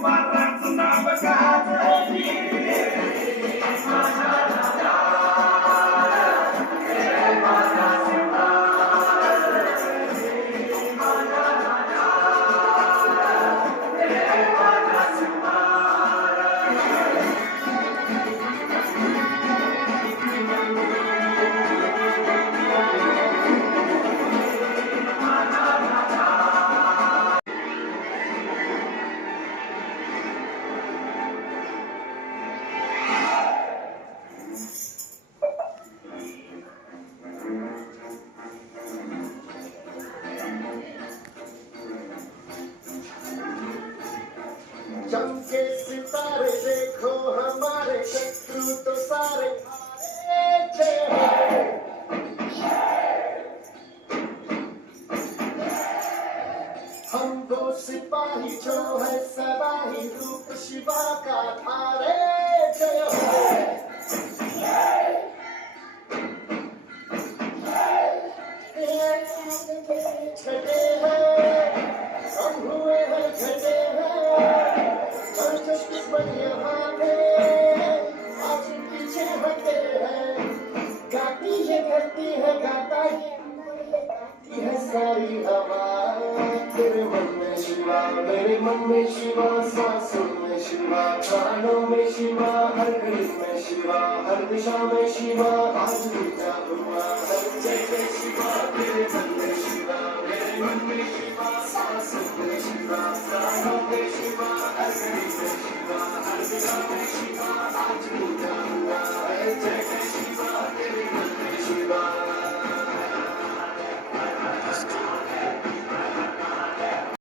शिवाराचं नाव गाजली. चमके सितारे देखो हमारे शत्रु तो सारे हारे जय हो। हम वो सिपाही जो है सदा ही रूप शिवा का धारे जय हो। छठे हैं हम हुए हैं छठे हैं यहाँ पे आज पीछे हटे हैं। गाती है करती है गाता ये गाती है सारी हवा। तेरे मन में शिवा मेरे मन में शिवा सांसों में शिवा प्राणों में शिवा हर घड़ी में शिवा हर दिशा में शिवा आज पूजा हुआ हर जगह शिवा मेरे मन में शिवा मेरे मन में शिवा सांसों में शिवा प्राणों में शिवा हर घड़ी में शिवा हर दिशा में शिवा आज पूजा हुआ हर जगह शिवा मेरे मन में शिवा।